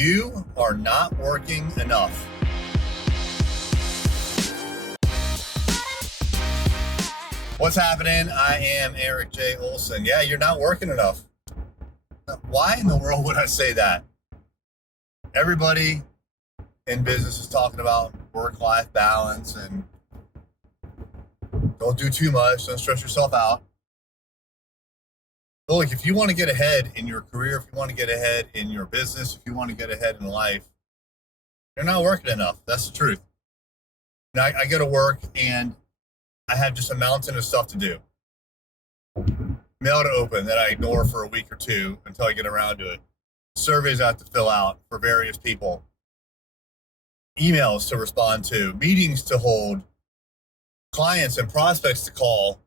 You are not working enough. What's happening? I am Erik J. Olson. Yeah, you're not working enough. Why in the world would I say that? Everybody in business is talking about work-life balance and don't do too much, don't stress yourself out. But look, if you want to get ahead in your career, if you want to get ahead in your business, if you want to get ahead in life, you're not working enough. That's the truth. Now, I go to work and I have just a mountain of stuff to do. Mail to open that I ignore for a week or two until I get around to it. Surveys I have to fill out for various people. Emails to respond to, meetings to hold, clients and prospects to call.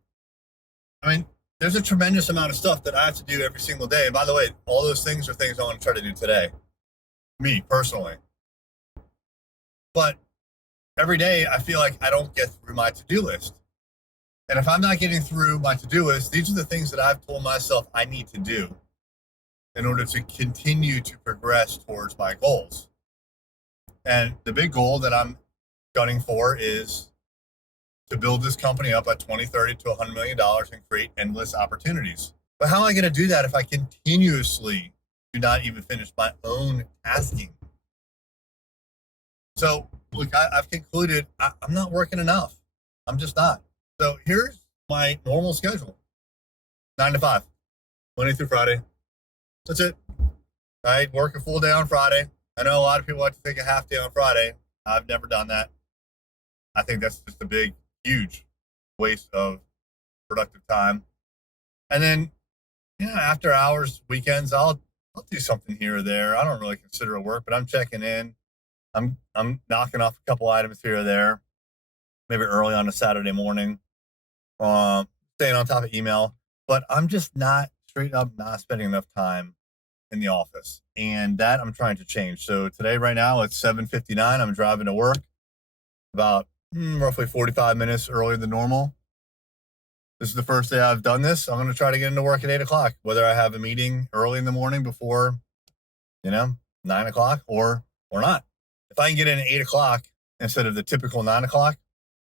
I mean, there's a tremendous amount of stuff that I have to do every single day. And by the way, all those things are things I want to try to do today. Me, personally. But every day I feel like I don't get through my to-do list. And if I'm not getting through my to-do list, these are the things that I've told myself I need to do in order to continue to progress towards my goals. And the big goal that I'm gunning for is to build this company up at $20, $30 to $100 million and create endless opportunities. But how am I going to do that if I continuously do not even finish my own tasking? So, look, I've concluded I'm not working enough. I'm just not. So here's my normal schedule. 9 to 5, Monday through Friday. That's it. I work a full day on Friday. I know a lot of people like to take a half day on Friday. I've never done that. I think that's just a big, huge waste of productive time. And then, after hours, weekends, I'll do something here or there. I don't really consider it work, but I'm checking in. I'm knocking off a couple items here or there, maybe early on a Saturday morning, staying on top of email, but I'm just not straight up not spending enough time in the office, and that I'm trying to change. So today, right now, it's 7:59. I'm driving to work about roughly 45 minutes earlier than normal. This is the first day I've done this. I'm going to try to get into work at 8 o'clock, whether I have a meeting early in the morning before, 9 o'clock or not. If I can get in at 8 o'clock instead of the typical 9 o'clock,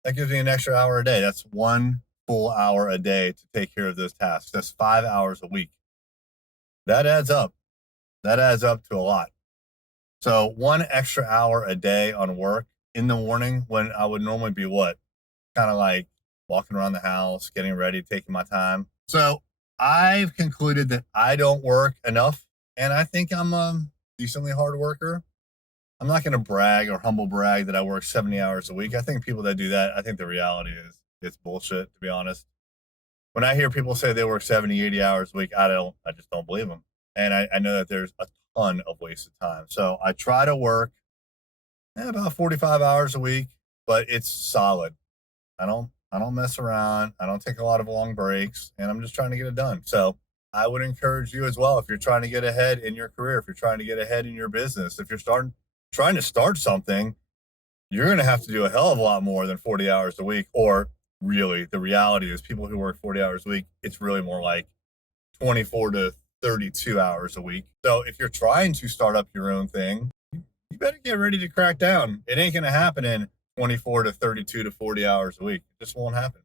that gives me an extra hour a day. That's 1 full hour a day to take care of those tasks. That's 5 hours a week. That adds up. That adds up to a lot. So 1 extra hour a day on work in the morning when I would normally be kind of like walking around the house, getting ready, taking my time. So I've concluded that I don't work enough, and I think I'm a decently hard worker. I'm not going to brag or humble brag that I work 70 hours a week. I think people that do that, I think the reality is it's bullshit, to be honest. When I hear people say they work 70, 80 hours a week, I just don't believe them. And I know that there's a ton of wasted time. So I try to work about 45 hours a week, but it's solid. I don't mess around. I don't take a lot of long breaks, and I'm just trying to get it done. So I would encourage you as well, if you're trying to get ahead in your career, if you're trying to get ahead in your business, if you're trying to start something, you're going to have to do a hell of a lot more than 40 hours a week. Or really, the reality is people who work 40 hours a week, it's really more like 24 to 32 hours a week. So if you're trying to start up your own thing, you better get ready to crack down. It ain't going to happen in 24 to 32 to 40 hours a week. It just won't happen.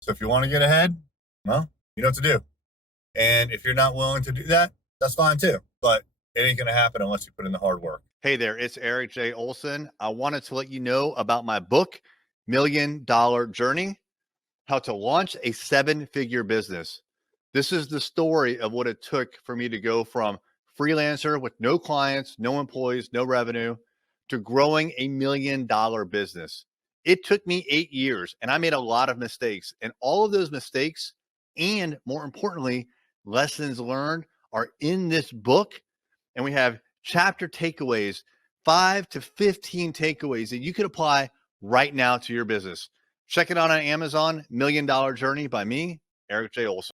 So if you want to get ahead, well, you know what to do. And if you're not willing to do that, that's fine too. But it ain't going to happen unless you put in the hard work. Hey there, it's Erik J. Olson. I wanted to let you know about my book, $1 Million Journey, How to Launch a 7-Figure Business. This is the story of what it took for me to go from freelancer with no clients, no employees, no revenue, to growing a $1 million business. It took me 8 years, and I made a lot of mistakes. And all of those mistakes, and more importantly, lessons learned, are in this book. And we have chapter takeaways, 5 to 15 takeaways that you could apply right now to your business. Check it out on Amazon, $1 Million Journey by me, Erik J. Olson.